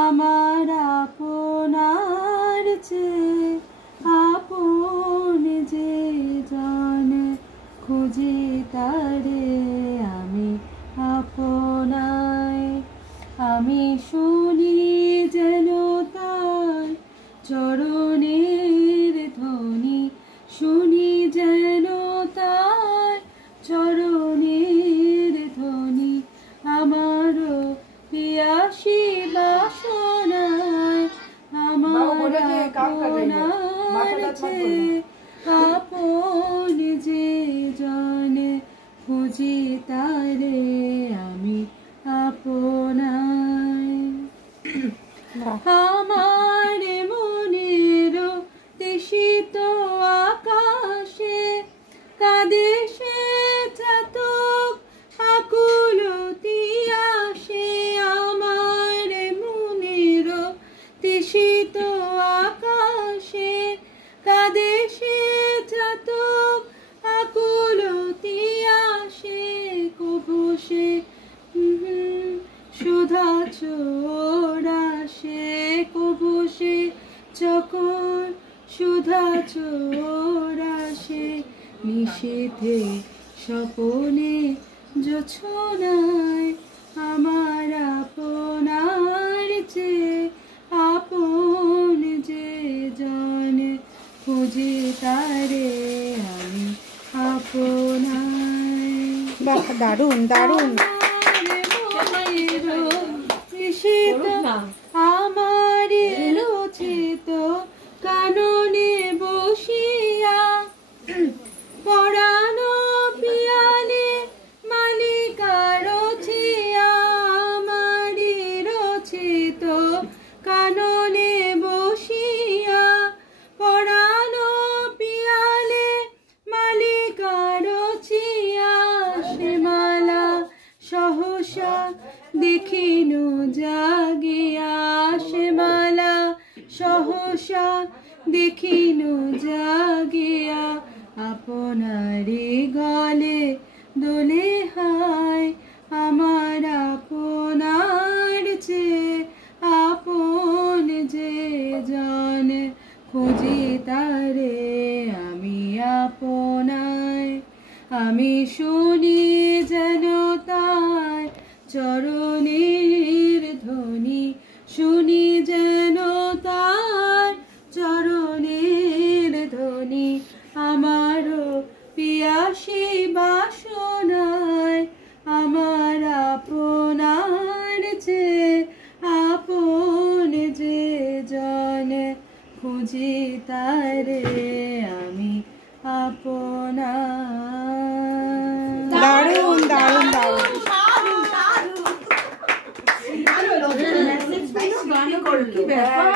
আমার আপনার চেয়ে আপন যে জন খুঁজি তারে আমি আপনায়। আমি শুনি যেন তার চরণের ধ্বনি, শুনি যেন তার চরণের ধ্বনি। আমারও পিয়াসী বাসনায় আমার আপনার চেয়ে আপন যে জন খুঁজি তারে আমি আপনায়। আমার মনের তৃষিত আকাশে কাঁদে সে চাতক আকুলতি আসে। আমার মনের তৃষিত আকাশে কাঁদে সে চাতক আকুলতি আসে। কবু সে সুধা চোরাসে, কবু সে যখন সুধা চোরাসে। নিশীথে স্বপনে জোছনায় আমার আপনার চেয়ে আপন যে জন খুঁজি তারে আমি আপনায়। বাহ, দারুণ দারুণ। আমার রচিত কাননে বসিয়া পরানো পিয়ালে মালিকা রচিয়া। আমার রচিত কাননে বসিয়া পরানো পিয়ালে মালিকা রচিয়া। সে মালা সহসা দেখিন জাগিয়া, সে মালা সহসা দেখিন জাগিয়া। আপনারি গলে দোলে হায় আমার আপনার চেয়ে আপন যে জন খুঁজি তারে আমি আপনায়। আমি শুনি যেন তার চরণের ধ্বনি, শুনি যেন তার চরণের ধ্বনি। আমারও পিয়াসী বাসনায় আমার আপনার চেয়ে আপন যে জন খুঁজি তারে আমি আপনার। দারুণ দারুণ দারুণ। কি ব্যাপার?